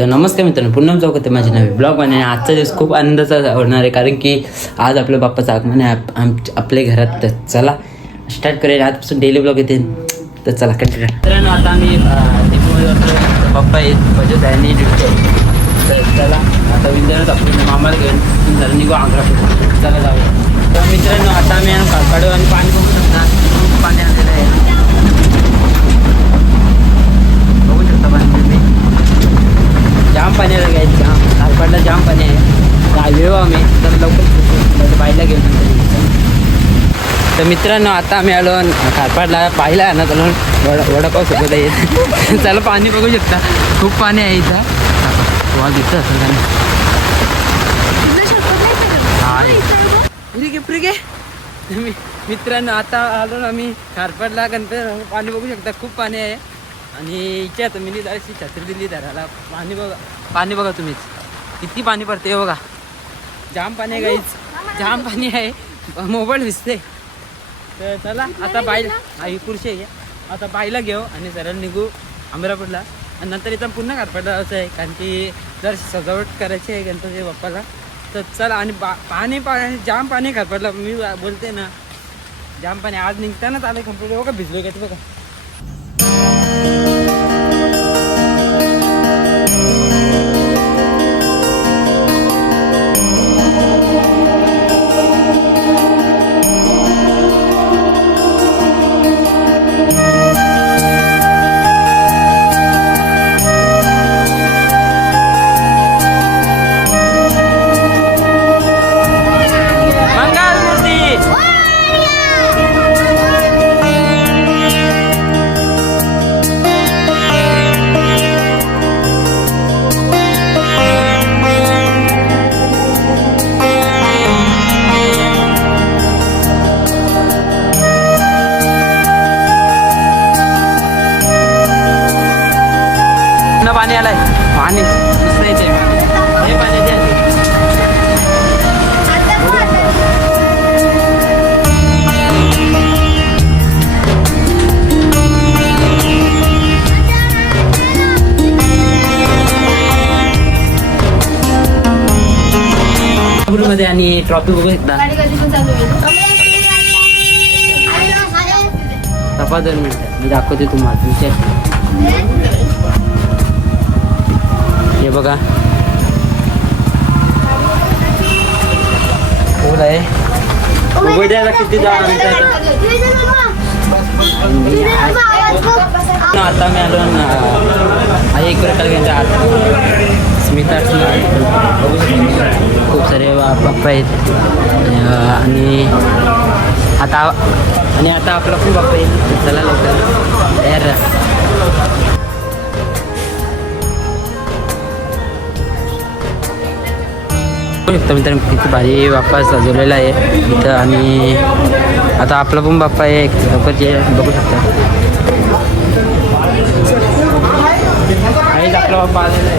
तर नमस्कार मित्रांनो पुन्हा चौक आहे माझ्या नवीन ब्लॉग आणि आजचा दिवस खूप आनंदाचा होणार आहे कारण की आज आपल्या बाप्पाचं आगमन आहे. आप- आम आपल्या घरात तर चला स्टार्ट करेल आजपासून डेली ब्लॉग येते. तर चला कंटिन्यू मित्रांनो आता आम्ही बाप्पा आहेत बजाज आहे तर चला आता विंध्यानंच आपण मामाला घेऊन जरा निघू आंध्रा चला जाऊया. तर मित्रांनो आता आम्ही काढू आणि पाणी बघू शकता खूप पाणी आलेलं आहे. बघू शकता पाणी. जाम पाणी आलं काय जाम. खारपाडला जाम पाणी आहे. आलेलो आम्ही तर लवकर पोहोचू. म्हणजे बाईला घेऊन तर मित्रांनो आता आम्ही आलो अन खारपाडला पाहिला आहे ना तर वडा वडापाव सोबत आहे. चला पाणी बघू शकता. खूप पाणी आहे इथं. वा दिसतं असेल का नाही? मित्रांनो आता आलो ना आम्ही खारपाडला गणपती पाणी बघू शकता. खूप पाणी आहे. आणि इथे आता मी जराशी छत्री दिली धराला पाणी बघा. पाणी बघा तुम्हीच. किती पाणी पडते बघा. जाम पाणी आहे गाईच जाम पाणी आहे. मोबाईल दिसते तर चला आता बाईल आई खुर्शी आहे. आता बाईला घेऊ आणि सरळ निघू अमरापूरला आणि नंतर इथं पुन्हा खारपाडला असं आहे कारण की जर सजावट करायची आहे गणपती बाप्पाला तर चला आणि बा पाणी पाणी जाम पाणी खारपाडला मी बोलते ना जाम पाणी. आज निघतानाच आलं कंप्लीट बघा भिजलो का बघा. पाणी दुसरं हे पाण्याचे मध्ये आणि ट्रॉफी बघू शकता. तपा दोन मिनिटं. मी दाखवते तुम्हाला. तुमच्या बघा. फुल आहे? उघड्याला किती जागा मिळतात? आता मी आलो ना. आई एक प्रकार त्यांच्या आत स्मिता बघू शकता. खूप सारे बाप्पा आहेत. अं, आणि आता आणि आता आपला पण बाप्पा येईल. चला लवकर. तयार मित्रांनो किती भारी बाप्पा सजवलेला आहे. इथं आणि आता आपला पण बाप्पा आहे. लवकर जे बघू शकता. आपला बाप्पा आलेला आहे.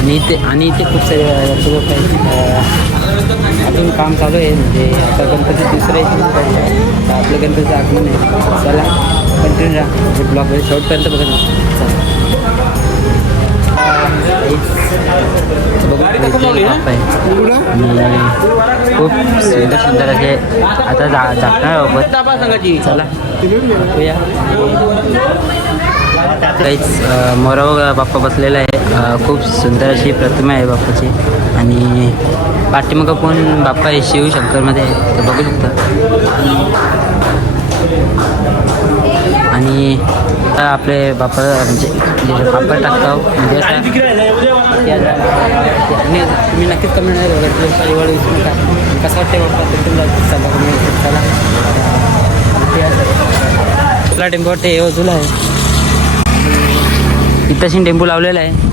आणि इथे आणि इथे खूप सारे गणपती आहेत. अजून काम चालू आहे. म्हणजे आता गणपती दुसरे आहे. आपलं गणपतीचं आगमन आहे. चला कंटिन्यू राहा. म्हणजे ब्लॉग शेवटपर्यंत बघा खूप सुंदर सुंदर असे आता जाणार आहोत. चला. काहीच मोराव बाप्पा बसलेला आहे खूप सुंदर अशी प्रतिमा आहे बाप्पाची. आणि पाठीमागं पण बाप्पा आहे? शिवशंकरमध्ये आहे. ते बघू शकता आणि आपले बाप्पा म्हणजे जे बाप्पा टाकतो म्हणजे असं तुम्ही नक्कीच कमेंट नाही बघा दिवाळी विसरू नका कसं वाटते बाप्पा ते तुला चला तुम्ही आपला टेम्पो वाटते हे बाजूला आहे. इथं टेम्पो लावलेला आहे.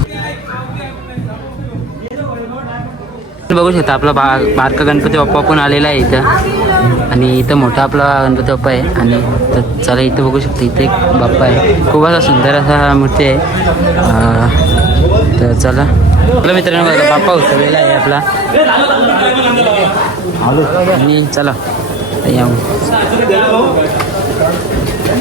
बघू शकता आपला बा बारका गणपती बाप्पा पण आलेला आहे इथं. आणि इथं मोठा आपला गणपती बाप्पा आहे. आणि तर चला इथं बघू शकतो इथे एक बाप्पा आहे. खूप असा सुंदर असा मूर्ती आहे. तर चला. आपल्या मित्रांनो बघा, बाप्पा उचललेला आहे आपला. आणि चला या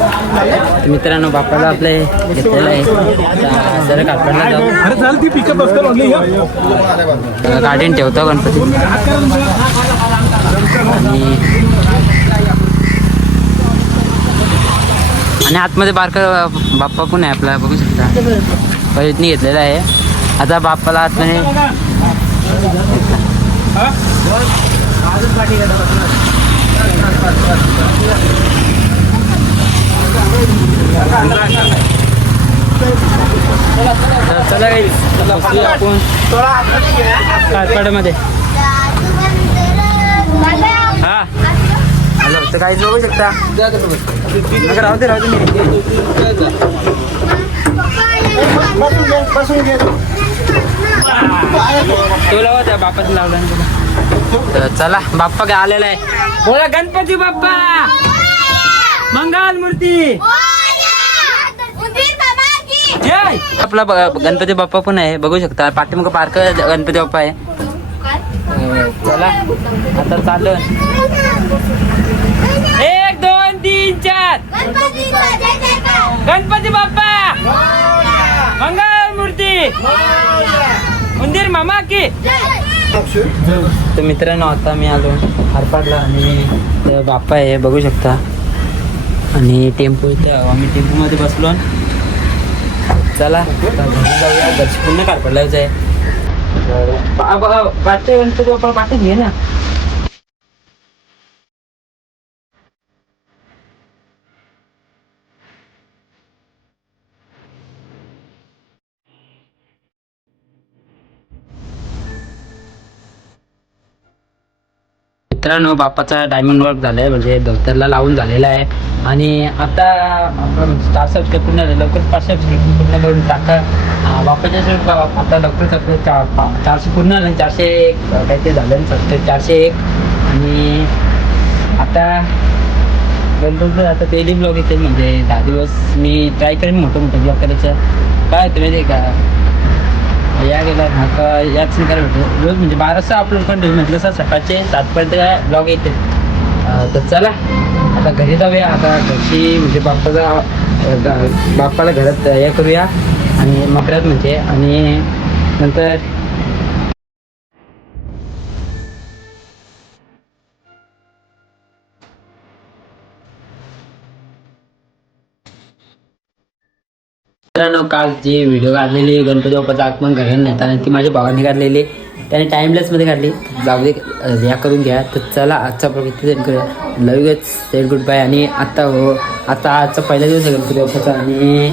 मित्रांनो बाप्पाला आपले घेतलेलं आहे. जरा कापडला जाऊ. अरे चाल ती पिकअप असतं म्हणली अं, गाडीन ठेवतो गणपती. आणि आणि आतमध्ये बारका बाप्पा पण आहे आपला बघू शकता. पहिलीतनी घेतलेला आहे. आता बाप्पाला आतमध्ये चला काही आपण कारपाड्यामध्ये हा. हॅलो तर काही बघू शकता. नका राहू दे राहू दे. तो लावा त्या बाप्पाचं लावला तर चला बाप्पा काय आलेला आहे. बोला गणपती बाप्पा! मूर्ती. जय! आपला ब- गणपती बाप्पा पण आहे बघू शकता. पाठीमागं पार्क गणपती बाप्पा आहे. चला. आता चालू एक दोन तीन चार. गणपती बाप्पा. मंगल मूर्ती. मंदिर मामा की तर मित्रांनो आता मी आलो हरपाडला आणि बाप्पा आहे बघू शकता. आणि टेम्पो इथं आम्ही टेम्पोमध्ये बसलो चला आता घरी जाऊया. घरची पुन्हा कारपडला आहे. पाटे गणपती बाप्पा पाटे घे ना. मित्रांनो बापाचा डायमंड वर्क झालाय म्हणजे दफ्तरला लावून झालेला आहे. आणि आता आपण चार सबस्क्राईब पूर्ण झाले लवकर पाचशे पूर्ण करून टाका. बापाच्या बा- आता लवकर सबस्क्राईब पा- चारशे पूर्ण झाले चारशे एक काहीतरी झालं सबस्क्राईब चारशे एक. आणि आता गणपती आता डेली ब्लॉग येते म्हणजे दहा दिवस मी ट्राय करेन मोठं मोठं ब्लॉग करायचं. काय तुम्ही ते का? या गेला आता याच नाही करायला रोज म्हणजे बाराचा अपलोड करतो म्हटलं सर सकाळचे सातपर्यंत काय ब्लॉग येते. तर चला आता घरी जाऊया आता घरची म्हणजे बाप्पाचा बाप्पाला घरात हे करूया आणि मकरात म्हणजे आणि नंतर मित्रांनो काल जी व्हिडिओ काढलेली गणपती बाप्पाचं आगमन घरी नेताना ती माझ्या भावाने काढलेली त्याने टाईमलेसमध्ये काढली. जाऊ दे या करून घ्या. तर चला आजचा ब्लॉग इथे सेंड करूया. Love you said good bye आणि आत्ता हो आता आजचा पहिला दिवस आहे गणपती बाप्पाचा आणि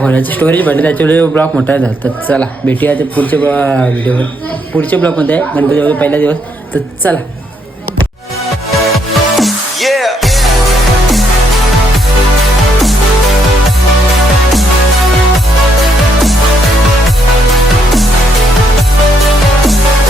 भोण्याची स्टोरेज भरली. त्याच्यावर ब्लॉग मोठा झाला. तर चला भेटूया ते पुढच्या व्हिडिओवर पुढच्या ब्लॉगमध्ये गणपती बाप्पाचा पहिला दिवस. तर चला.